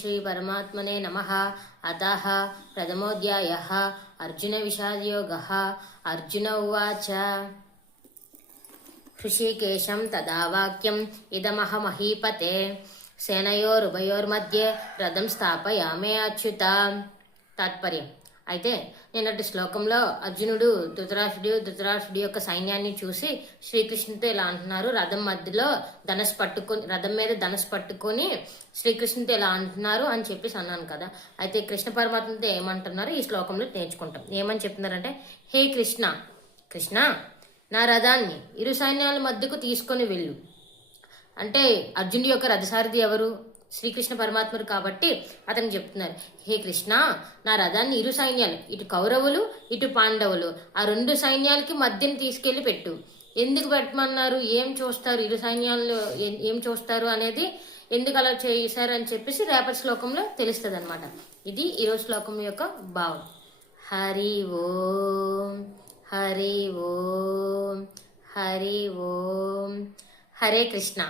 శ్రీ పరమాత్మనే నమః. అతః ప్రథమోధ్యాయః అర్జున విషాదయోగః. అర్జున ఉవాచ హృషీకేశం తదా వాక్యం ఇదమహమహీపతే సేనయోరుభయోర్మధ్యే రథం స్థాపయామే అచ్యుత. తాత్పర్యం. అయితే నిన్నటి శ్లోకంలో అర్జునుడు ధృతరాష్ట్రుడి యొక్క సైన్యాన్ని చూసి శ్రీకృష్ణుతో ఇలా అంటున్నారు, రథం మధ్యలో రథం మీద ధనస్సు పట్టుకొని శ్రీకృష్ణుతో ఇలా అంటున్నారు అని చెప్పేసి అన్నాను కదా. అయితే కృష్ణ పరమాత్మతో ఏమంటున్నారు ఈ శ్లోకంలో నేర్చుకుంటాం. ఏమని చెప్తున్నారంటే, హే కృష్ణ నా రథాన్ని ఇరు సైన్యాల మధ్యకు తీసుకొని వెళ్ళు. అంటే అర్జునుడి యొక్క రథసారథి ఎవరు? శ్రీకృష్ణ పరమాత్ముడు కాబట్టి అతనికి చెప్తున్నారు, హే కృష్ణ నా రథాన్ని ఇరు సైన్యాలు, ఇటు కౌరవులు ఇటు పాండవులు, ఆ రెండు సైన్యాలకి మధ్యని తీసుకెళ్లి పెట్టు. ఎందుకు పెట్టమన్నారు? ఏం చూస్తారు ఇరు సైన్యాలు, ఏం చూస్తారు అనేది, ఎందుకు అలా చేశారు అని చెప్పేసి రేపటి శ్లోకంలో తెలుస్తుంది అనమాట. ఇది ఈరోజు శ్లోకం యొక్క భావం. హరి ఓం హరి ఓం హరి ఓం. హరే కృష్ణ.